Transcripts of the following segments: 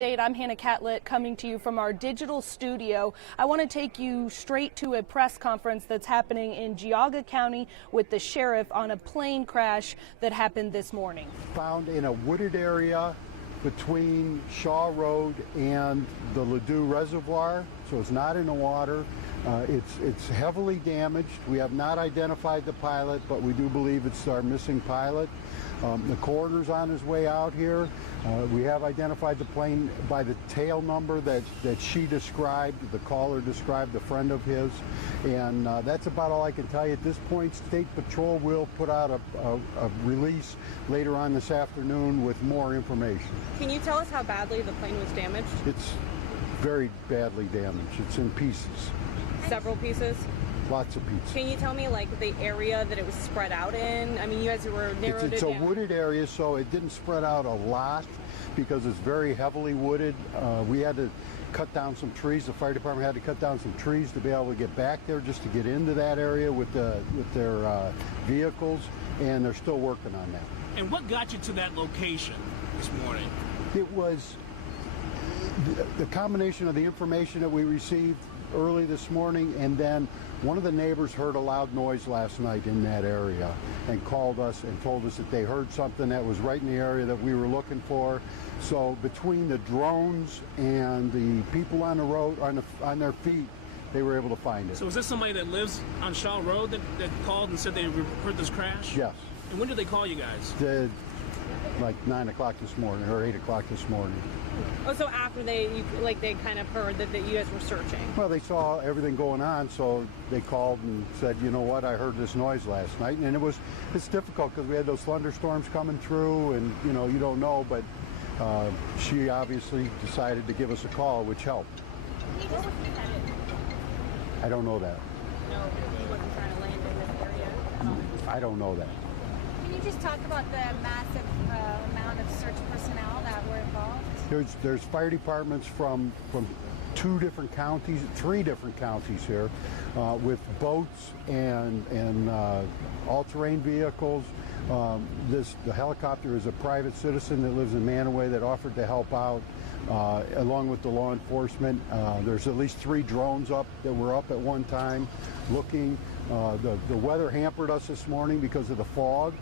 I'm Hannah Catlett coming to you from our digital studio. I want to take you straight to a press conference that's happening in Geauga County with the sheriff on a plane crash that happened this morning. Found in a wooded area between Shaw Road and the LaDue Reservoir, so it's not in the water. It's heavily damaged. We have not identified the pilot, but we do believe it's our missing pilot. The coroner's on his way out here. We have identified the plane by the tail number that she described, the caller described, a friend of his, and that's about all I can tell you at this point. State Patrol will put out a release later on this afternoon with more information. Can you tell us how badly the plane was damaged? It's very badly damaged. It's in pieces. Several pieces? Lots of pieces. Can you tell me, like, the area that it was spread out in? I mean, you guys were narrowed it down. It's a wooded area, so it didn't spread out a lot because it's very heavily wooded. We had to cut down some trees. The fire department had to cut down some trees to be able to get back there, just to get into that area with their vehicles, and they're still working on that. And what got you to that location this morning? It was the combination of the information that we received early this morning, and then one of the neighbors heard a loud noise last night in that area and called us and told us that they heard something that was right in the area that we were looking for. So between the drones and the people on the road, on their feet, they were able to find it. So is this somebody that lives on Shaw Road that called and said they heard this crash? Yes. And when did they call you guys? Like 9 o'clock this morning or 8 o'clock this morning. Oh, so after they kind of heard that you guys were searching? Well, they saw everything going on, so they called and said, you know what, I heard this noise last night. And it's difficult because we had those thunderstorms coming through, and you don't know, but she obviously decided to give us a call, which helped. I don't know that. No, he wasn't trying to land in this area? I don't know that. Can you just talk about the massive amount of search personnel that were involved? There's fire departments from 3 different counties here, with boats and all-terrain vehicles. The helicopter is a private citizen that lives in Manaway that offered to help out, along with the law enforcement. There's at least 3 drones up that were up at one time looking. The weather hampered us this morning because of the fog.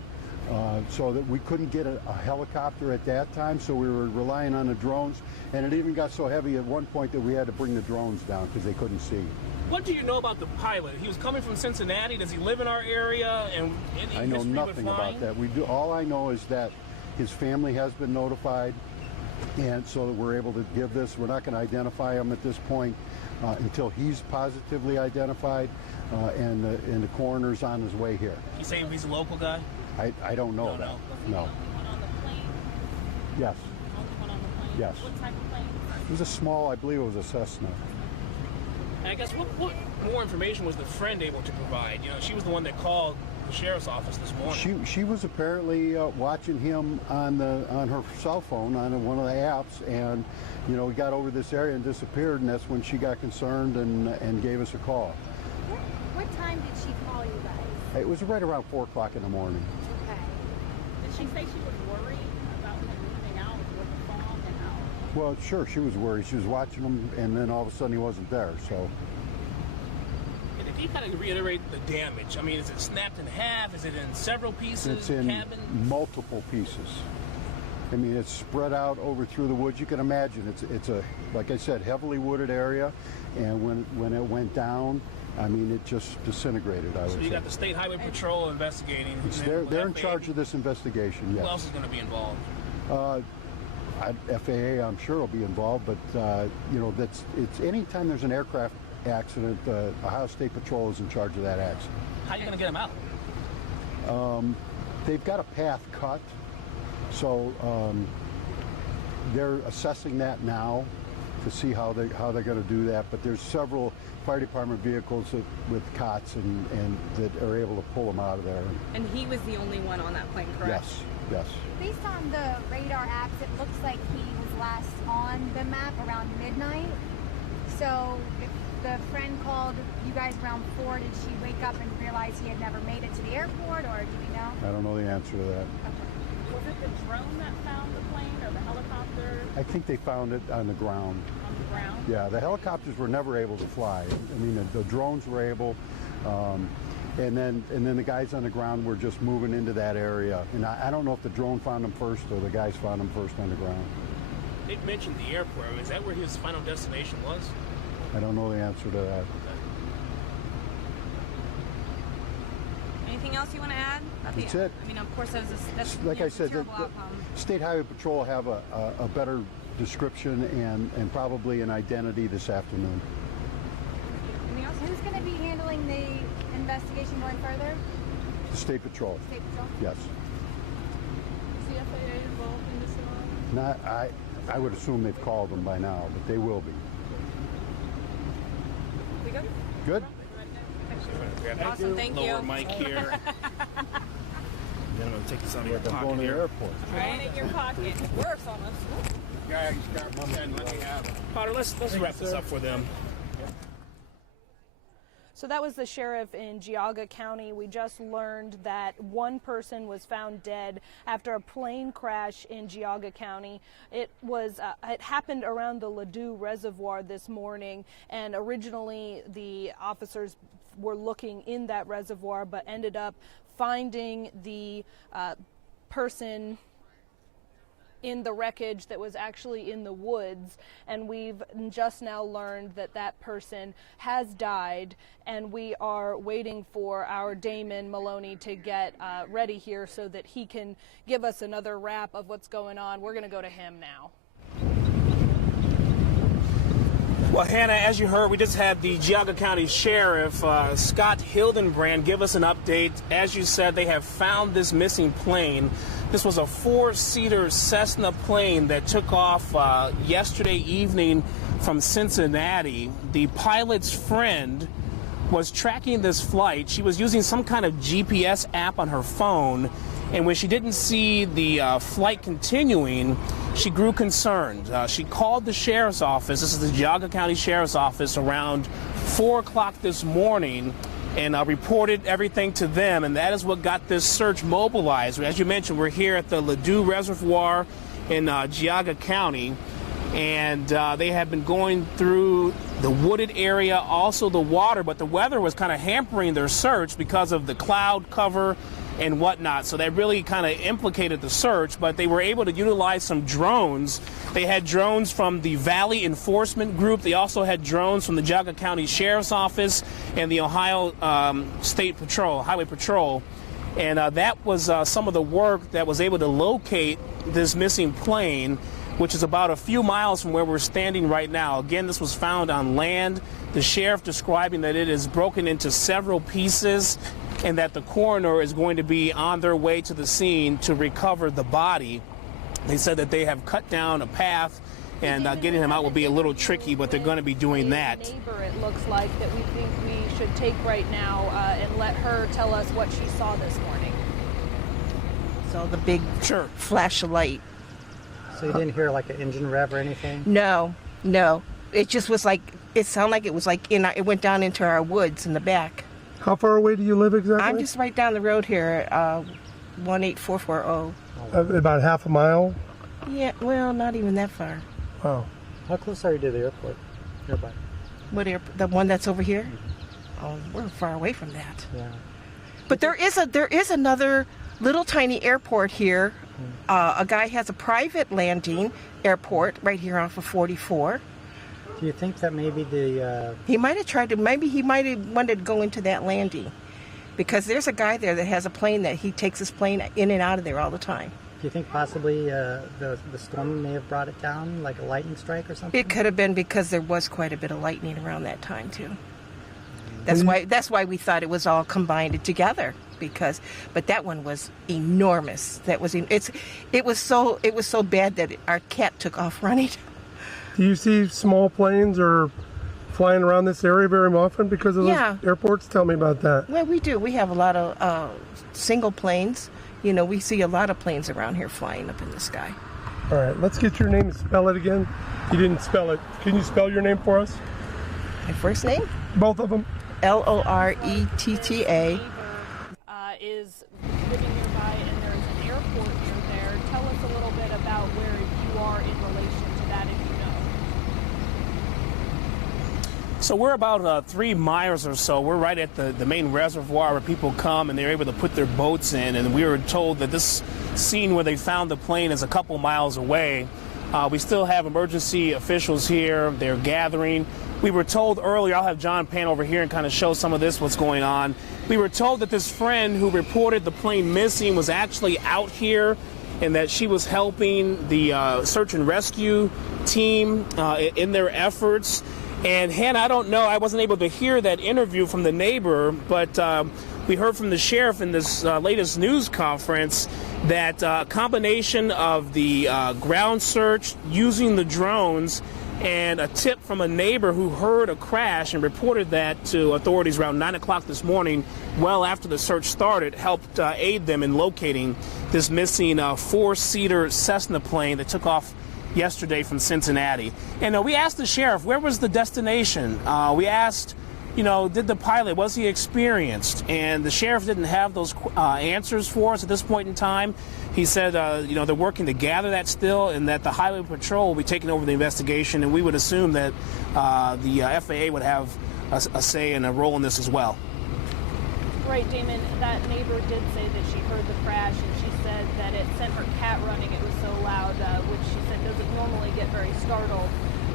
So that we couldn't get a helicopter at that time, so we were relying on the drones, and it even got so heavy at one point that we had to bring the drones down because they couldn't see. What do you know about the pilot? He was coming from Cincinnati. Does he live in our area? And I know nothing about that. All I know is that his family has been notified, and so that we're able to give this. We're not going to identify him at this point until he's positively identified, and the coroner's on his way here. You say he's a local guy? I don't know that. No. Was he the only one on the plane? Yes. Only one on the plane? Yes. What type of plane? It was a small, I believe it was a Cessna. And I guess what more information was the friend able to provide? She was the one that called the sheriff's office this morning. She was apparently watching him on her cell phone on one of the apps, and he got over this area and disappeared, and that's when she got concerned and gave us a call. What time did she call you guys? It was right around 4 o'clock in the morning. Okay. Did she say she was worried about him moving out with the fog and how? Well, sure, she was worried. She was watching him, and then all of a sudden he wasn't there. So. And if you kind of reiterate the damage, I mean, is it snapped in half? Is it in several pieces? It's in multiple pieces. I mean, it's spread out over through the woods. You can imagine it's a, like I said, heavily wooded area, and when it went down, I mean, it just disintegrated, I would say. So you got the State Highway Patrol investigating. They're in charge of this investigation, yes. Who else is going to be involved? FAA, I'm sure, will be involved, but, it's anytime there's an aircraft accident, Ohio State Patrol is in charge of that accident. How are you going to get them out? They've got a path cut, so they're assessing that now to see how they're going to do that, but there's several fire department vehicles with cots and that are able to pull them out of there. And he was the only one on that plane, correct? Yes. Based on the radar apps, it looks like he was last on the map around midnight. So if the friend called you guys around 4, did she wake up and realize he had never made it to the airport, or do we know? I don't know the answer to that. Okay. Was it the drone that found the plane or the helicopter I think they found it on the ground. on the ground? Yeah, the helicopters were never able to fly. I mean, the drones were able, and then the guys on the ground were just moving into that area. And I don't know if the drone found them first or the guys found them first on the ground. They mentioned the airport. Is that where his final destination was? I don't know the answer to that. Anything else you want to add? That's it. I mean, of course, that's Like I said, terrible the outcome. State Highway Patrol have a better description and probably an identity this afternoon. Anything else? Who's going to be handling the investigation going further? The State Patrol. State Patrol? Yes. Is the FAA involved in this at all? Not, I would assume they've called them by now, but they will be. We good? Good? Awesome, thank you. Lower mic here. Then I'm going to take this out of your I'm pocket going to the here. airport. Right in your pocket. Worse almost. Guys, got one pen. Let me have it. Potter, let's wrap this up for them. So that was the sheriff in Geauga County. We just learned that one person was found dead after a plane crash in Geauga County. It happened around the LaDue Reservoir this morning, and originally the officers were looking in that reservoir but ended up finding the person in the wreckage that was actually in the woods, and we've just now learned that that person has died, and we are waiting for our Damon Maloney to get ready here so that he can give us another wrap of what's going on. We're going to go to him now. Well, Hannah, as you heard, we just had the Geauga County Sheriff, Scott Hildenbrand, give us an update. As you said, they have found this missing plane. This was a four-seater Cessna plane that took off yesterday evening from Cincinnati. The pilot's friend was tracking this flight. She was using some kind of GPS app on her phone, and when she didn't see the flight continuing, she grew concerned. She called the sheriff's office. This is the Geauga County Sheriff's Office around 4 o'clock this morning, and reported everything to them, and that is what got this search mobilized. As you mentioned, we're here at the LaDue Reservoir in Geauga County, and they have been going through the wooded area, also the water, but the weather was kind of hampering their search because of the cloud cover and whatnot. So that really kind of implicated the search, but they were able to utilize some drones. They had drones from the Valley Enforcement Group. They also had drones from the Geauga County Sheriff's Office and the Ohio State Patrol, Highway Patrol. And that was some of the work that was able to locate this missing plane, which is about a few miles from where we're standing right now. Again, this was found on land. The sheriff describing that it is broken into several pieces and that the coroner is going to be on their way to the scene to recover the body. They said that they have cut down a path, and getting him out will be a little tricky, but they're going to be doing that. Neighbor, it looks like, that we think we should take right now and let her tell us what she saw this morning. Saw the big flash of light. So you didn't hear like an engine rev or anything? No. It just was like, it sounded like it was like it went down into our woods in the back. How far away do you live exactly? I'm just right down the road here, 18440. About half a mile? Yeah, well, not even that far. Oh. How close are you to the airport nearby? What airport? The one that's over here? Oh, we're far away from that. Yeah. But there is another little tiny airport here. A guy has a private landing airport right here off of 44. Do you think that maybe he might have tried to, maybe he might have wanted to go into that landing, because there's a guy there that has a plane that he takes his plane in and out of there all the time. Do you think possibly the storm may have brought it down, like a lightning strike or something? It could have been, because there was quite a bit of lightning around that time too. That's why we thought it was all combined together, but that one was enormous. It was so bad that our cat took off running. Do you see small planes or flying around this area very often because of those airports? Tell me about that. Well, we do. We have a lot of single planes. You know, we see a lot of planes around here flying up in the sky. All right, let's get your name and spell it again. You didn't spell it. Can you spell your name for us? My first name? Both of them. Loretta. Is living nearby, and there's an airport near there. So we're about 3 miles or so. We're right at the main reservoir where people come and they're able to put their boats in. And we were told that this scene where they found the plane is a couple miles away. We still have emergency officials here. They're gathering. We were told earlier, I'll have John pan over here and kind of show some of this, what's going on. We were told that this friend who reported the plane missing was actually out here and that she was helping the search and rescue team in their efforts. And Hannah, I don't know, I wasn't able to hear that interview from the neighbor, but we heard from the sheriff in this latest news conference that a combination of the ground search using the drones and a tip from a neighbor who heard a crash and reported that to authorities around 9 o'clock this morning, well after the search started, helped aid them in locating this missing four-seater Cessna plane that took off yesterday from Cincinnati. And we asked the sheriff, where was the destination? We asked, you know, did the pilot, was he experienced? And the sheriff didn't have those answers for us at this point in time. He said, you know, they're working to gather that still, and that the Highway Patrol will be taking over the investigation, and we would assume that the FAA would have a say and a role in this as well. Right, Damon, that neighbor did say that she heard the crash, and she said that it sent her cat running. It was so loud, which she said doesn't normally get very startled.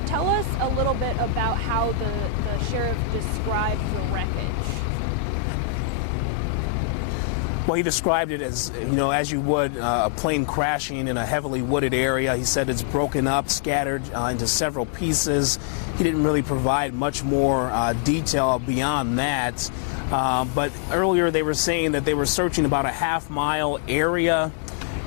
Tell us a little bit about how the sheriff described the wreckage. Well, he described it as, you know, as you would a plane crashing in a heavily wooded area. He said it's broken up, scattered into several pieces. He didn't really provide much more detail beyond that. But earlier they were saying that they were searching about a half-mile area,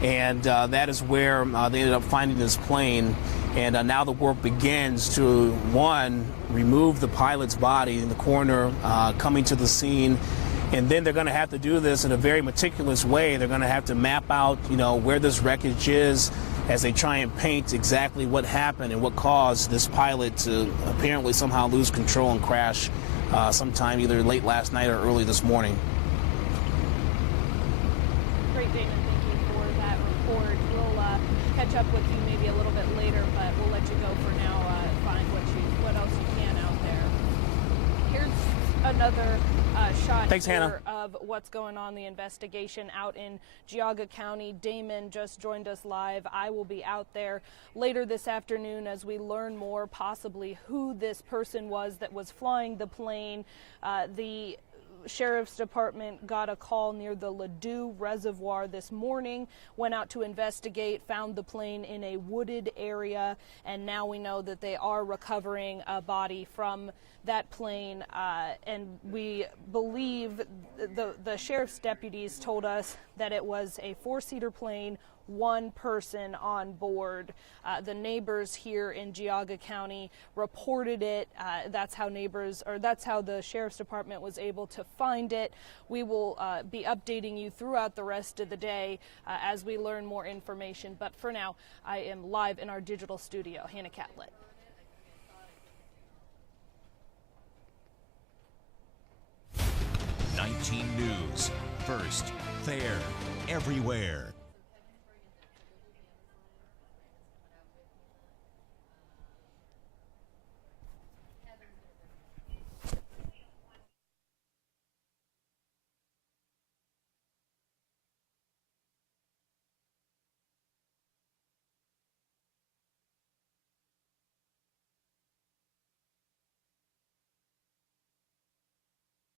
and that is where they ended up finding this plane. And now the work begins to, one, remove the pilot's body in the coroner coming to the scene. And then they're going to have to do this in a very meticulous way. They're going to have to map out, you know, where this wreckage is as they try and paint exactly what happened and what caused this pilot to apparently somehow lose control and crash sometime either late last night or early this morning. Great, Damon. Thank you for that report. We'll catch up with you maybe a little bit later, but we'll let you go for now. Find what else you can out there. Here's another shot Thanks, here Hannah. of what's going on, the investigation out in Geauga County. Damon just joined us live. I will be out there later this afternoon as we learn more, possibly who this person was that was flying the plane. The Sheriff's Department got a call near the LaDue Reservoir this morning, went out to investigate, found the plane in a wooded area, and now we know that they are recovering a body from that plane, and we believe the sheriff's deputies told us that it was a four-seater plane, one person on board. The neighbors here in Geauga County reported it. That's how the Sheriff's Department was able to find it. We will be updating you throughout the rest of the day as we learn more information. But for now, I am live in our digital studio. Hannah Catlett. 19 News. First, fair, everywhere.